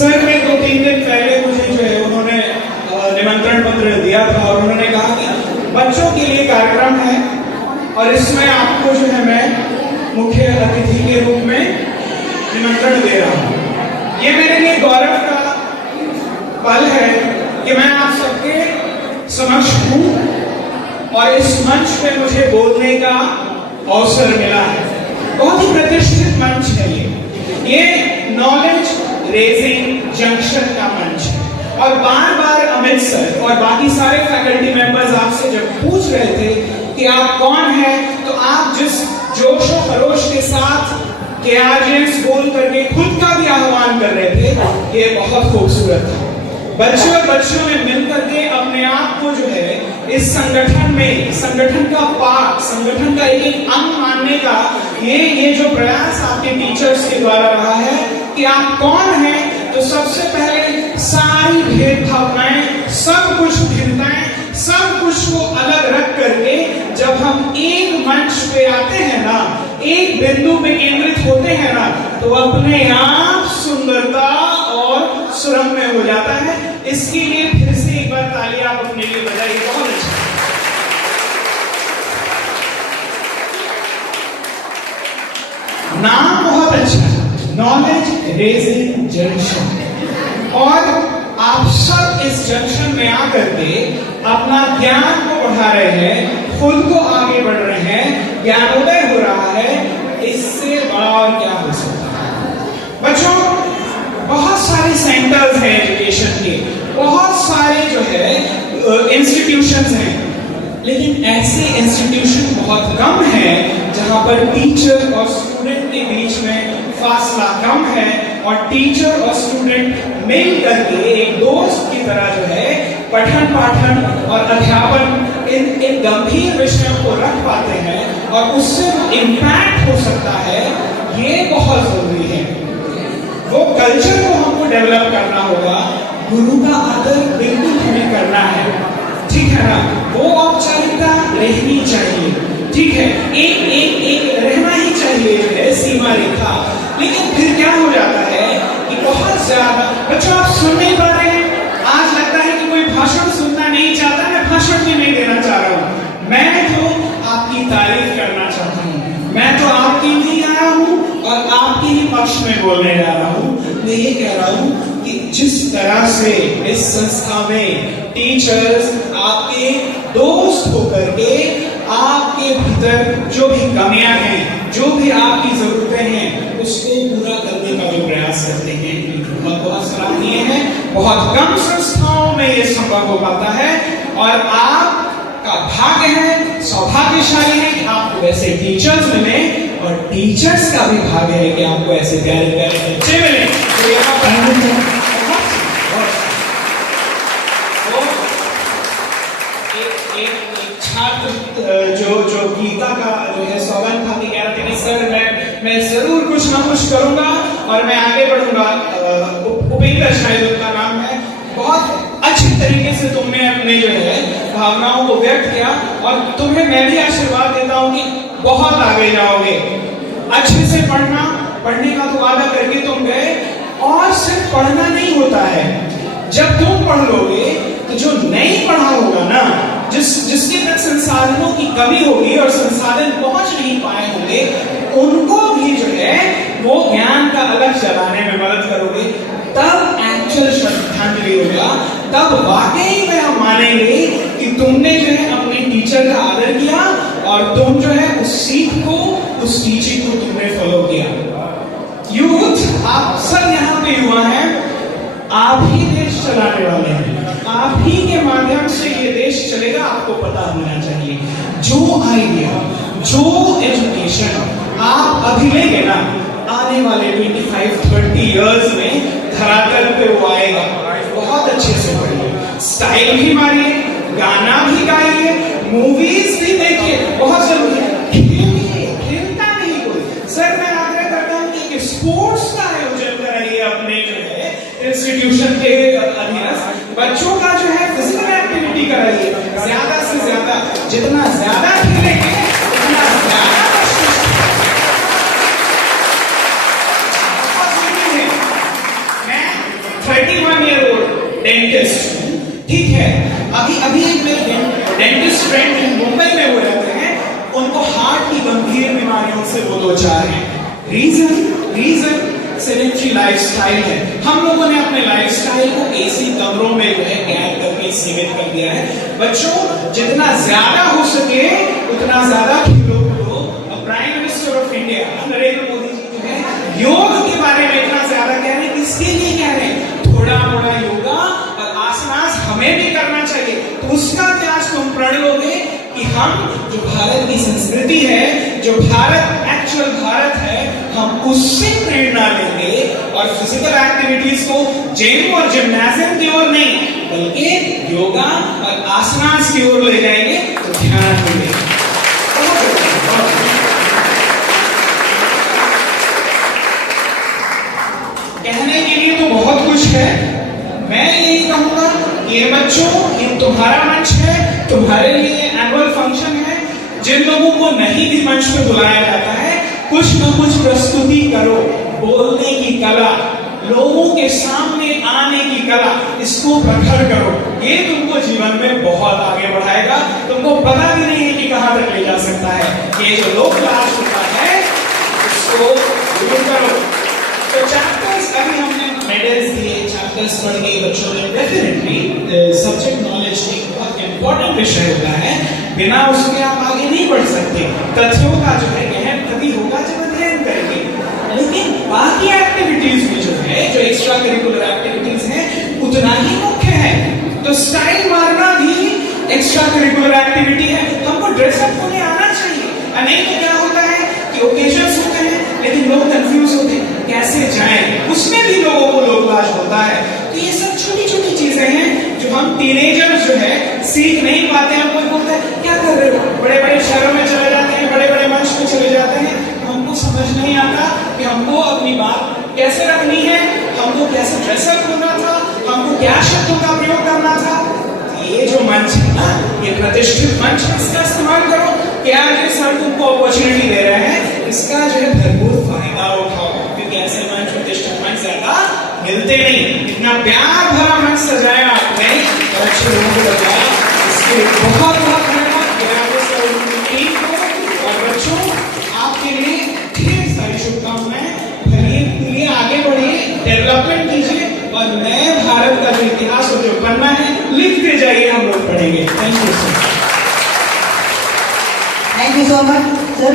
Sir ने 2-3 दिन पहले मुझे जो है उन्होंने निमंत्रण पत्र दिया था और उन्होंने कहा कि बच्चों के लिए कार्यक्रम है और इसमें आपको जो है मैं मुख्य अतिथि के रूप में निमंत्रण दे रहा हूँ। ये मेरे लिए गौरव का पल है कि मैं आप सबके समक्ष हूँ और इस मंच पे मुझे बोलने का अवसर मिला है। बहुत ही प्रतिष्ठित मंच है ये नॉलेज रेजिंग जंक्शन का मंच है। और बार बार अमित सर और बाकी सारे फैकल्टी मेंबर्स आपसे जब पूछ रहे थे कि आप कौन हैं, तो आप जिस जोश और खरोश के साथ केआरजेएस बोल करके खुद का भी आह्वान कर रहे थे, ये बहुत खूबसूरत है। बच्चों और बच्चों ने मिलकर के अपने आप को जो है इस संगठन में, संगठन का पार्ट, संगठन का एक अंग मानने का ये जो प्रयास आपके टीचर्स के द्वारा रहा है कि आप कौन हैं, तो सबसे पहले सारी भेदभावनाएं, सब कुछ भिन्नताएं, सब कुछ को अलग रख करके जब हम एक मंच पे आते हैं ना, एक बिंदु पे केंद्रित होते हैं ना, तो अपने आप सुंदरता और सुरम्य हो जाता है। इसके लिए फिर से एक बार ताली आप अपने लिए बजाइए। बहुत अच्छा। नाम बहुत अच्छा है, नॉलेज रेजिंग जंक्शन। और आप सब इस जंक्शन में आकर के अपना ज्ञान को बढ़ा रहे हैं, खुद को आगे बढ़ रहे हैं, ज्ञानोदय हो रहा है। इससे बड़ा और क्या हो सकता है। बच्चों, बहुत सारे सेंटर्स हैं एजुकेशन के, बहुत सारे जो है इंस्टीट्यूशंस हैं, लेकिन ऐसे इंस्टीट्यूशन बहुत कम हैं जहां पर टीचर और स्टूडेंट के बीच में फासला कम है और टीचर और स्टूडेंट मिल करके एक दोस्त की तरह जो है पठन पाठन और अध्यापन इन गंभीर विषयों को रख पाते हैं और उससे इम्पैक्ट हो सकता है। ये बहुत जरूरी है। वो कल्चर को हमको डेवलप करना होगा। गुरु का आदर बिल्कुल हमें करना है, ठीक है ना। वो औपचारिकता रहनी चाहिए, ठीक है, एक रहना ही चाहिए जो है सीमा रेखा। लेकिन फिर क्या हो जाता है कि बहुत ज्यादा बच्चों आप सुन नहीं पा रहे हैं। आज लगता है कि कोई भाषण सुनना नहीं चाहता। मैं भाषण भी नहीं देना चाह रहा हूँ, मैं तो आपकी तारीफ करना चाहता हूँ। मैं तो आपके लिए आया हूँ और आपके ही पक्ष में बोलने जा रहा हूँ। मैं ये कह रहा हूँ कि जिस तरह से इस संस्था में टीचर्स आपके दोस्त होकर के आपके भीतर जो भी कमियां हैं, जो भी आपकी जरूरतें हैं, उसको पूरा करने का भी प्रयास करते हैं, बहुत सराहनीय है। बहुत कम संस्थाओं में ये संभव हो पाता है और आपका भाग्य है, सौभाग्यशाली है कि आपको ऐसे टीचर्स मिले और टीचर्स का भी भाग्य है कि आपको ऐसे प्यारे प्यारे बच्चे मिले जो यहाँ पढ़ने जो गीता का जो है सौगंध था कि कह रहे थे कि सर मैं जरूर कुछ ना कुछ करूंगा और मैं आगे बढ़ूंगा। उपेंद्र शायद उनका नाम है। बहुत अच्छी तरीके से तुमने अपने जो है भावनाओं को व्यक्त किया और तुम्हें मैं भी आशीर्वाद देता हूं कि बहुत आगे जाओगे। अच्छे से पढ़ने का तो वादा करके तुम गए और सिर्फ पढ़ना नहीं होता है। जब तुम पढ़ लोगे तो जो नहीं पढ़ा होगा ना, जिसके तक संसाधनों की कमी होगी और संसाधन पहुंच नहीं पाए होंगे, उनको भी जो है वो ज्ञान का अलग चलाने में मदद करोगे। तब एक्चुअल श्रद्धांजलि होगा, तब वाकई में हम मानेंगे कि तुमने जो है अपने टीचर का आदर किया और तुम जो है उस सीख को, उस टीचिंग को तुमने फॉलो किया। यूथ, आप सब यहाँ पे युवा हैं, आप ही देश चलाने वाले हैं, आप ही के माध्यम से ये देश चलेगा, आपको पता होना चाहिए। जो आइडिया, जो एजुकेशन आप अभी लेंगे ना, आने वाले 25-30 इयर्स में धरातल पे वो आएगा। बहुत अच्छे से पढ़िए, स्टाइल भी मारिए, गाना भी गाइए, मूवीज भी देखिए, बहुत जरूरी है। खेलता नहीं कोई। सर मैं आग्रह करता हूँ कि स्पोर्ट्स का आयोजन कराइए अपने जो है इंस्टीट्यूशन के अधीनस्थ। बच्चों का जो है फिजिकल एक्टिविटी कराइए, ज्यादा से ज्यादा। जितना ज्यादा खेलेंगे उतना ज्यादा डेंटिस्ट हूं, ठीक है। अभी एक मेरे डेंटिस्ट फ्रेंड मुंबई में वो रहते हैं, उनको हार्ट की गंभीर बीमारियों से वो दो चार हैं। रीजन सेडेंटरी लाइफस्टाइल है। हम लोगों ने अपने लाइफस्टाइल को एसी कमरों में जो है कैद करके सीमित कर दिया है। बच्चों, जितना ज्यादा हो सके उतना ज्यादा खेलो कूदो। और prime minister of India Narendra Modi ji जो है योग के बारे में इतना ज्यादा कह रहे हैं। किसके लिए कह रहे हैं? थोड़ा मोड़ा योगा और आसनास हमें भी करना चाहिए। तो उसका क्या तुम प्रण लोगे कि हम जो भारत की संस्कृति है, जो भारत एक्चुअल भारत है, हम उससे प्रेरणा लेंगे और फिजिकल एक्टिविटीज को जिम और जिम्नाजियम की ओर नहीं बल्कि योगा और आसनास की ओर ले जाएंगे। तो ध्यान देंगे। कहने के लिए तो बहुत कुछ है। मैं यही कहूंगा कि ये बच्चों, ये तुम्हारा मंच है, तुम्हारे लिए एनुअल फंक्शन है। जिन लोगों को नहीं भी मंच पे बुलाया जाता है, कुछ न कुछ प्रस्तुति करो। बोलने की कला, लोगों के सामने आने की कला, इसको प्रखर करो। ये तुमको जीवन में बहुत आगे बढ़ाएगा। तुमको पता भी नहीं है कि कहां तक ले जा सकता है। ये जो लोक लाज होता है, इसको दूर करो। तो चैप्टर्स अभी हमने मेडल्स दिए, चैप्टर्स पढ़ के बच्चों ने डेफिनेटली सब्जेक्ट नॉलेज एक बहुत इंपॉर्टेंट विषय होता है। बिना उसके आप आगे नहीं बढ़ सकते। तथ्यों का जो है गहन तभी होगा जब अध्ययन करेंगे। लेकिन बाकी एक्टिविटीज में जो है, जो एक्स्ट्रा करिकुलर एक्टिविटीज हैं, उतना ही मुख्य है। तो स्टाइल मारना भी एक्स्ट्रा करिकुलर एक्टिविटी है। हमको ड्रेसअप होने आना चाहिए। नहीं तो क्या होता है कि ओकेजन्स होते हैं लेकिन लोग कंफ्यूज होते हैं कैसे जाएं, उसमें भी लोगों को लोकलाज होता है। तो ये सब छोटी छोटी चीजें हैं जो हम टीनेजर्स जो है सीख नहीं पाते हैं। कोई बोलता है क्या कर रहे हो, बड़े बड़े शहरों में चले जाते हैं, बड़े बड़े मंच में चले जाते हैं। हमको समझ नहीं आता कि हमको अपनी बात कैसे रखनी है, हमको कैसे ड्रेसअप होना था, हमको क्या शब्दों का प्रयोग करना था। ये जो मंच है ना, ये प्रतिष्ठित मंच है, इसका इस्तेमाल करो। क्या जो सर तुमको अपॉर्चुनिटी दे रहे हैं, इसका जो है भरपूर फायदा उठाओ, क्योंकि ऐसे मंच, प्रतिष्ठित मंच ज्यादा मिलते नहीं। इतना प्यार भरा मंच सजाया आपने और अच्छे लोगों को बताया, इसके बहुत बहुत धन्यवाद। और बच्चों, आपके लिए ढेर सारी शुभकामनाएं। के लिए आगे बढ़िए, डेवलपमेंट कीजिए और नए भारत का जो इतिहास और जो पन्ना है लिखते जाइए, हम लोग पढ़ेंगे। Thank you sir. Thank you so much sir.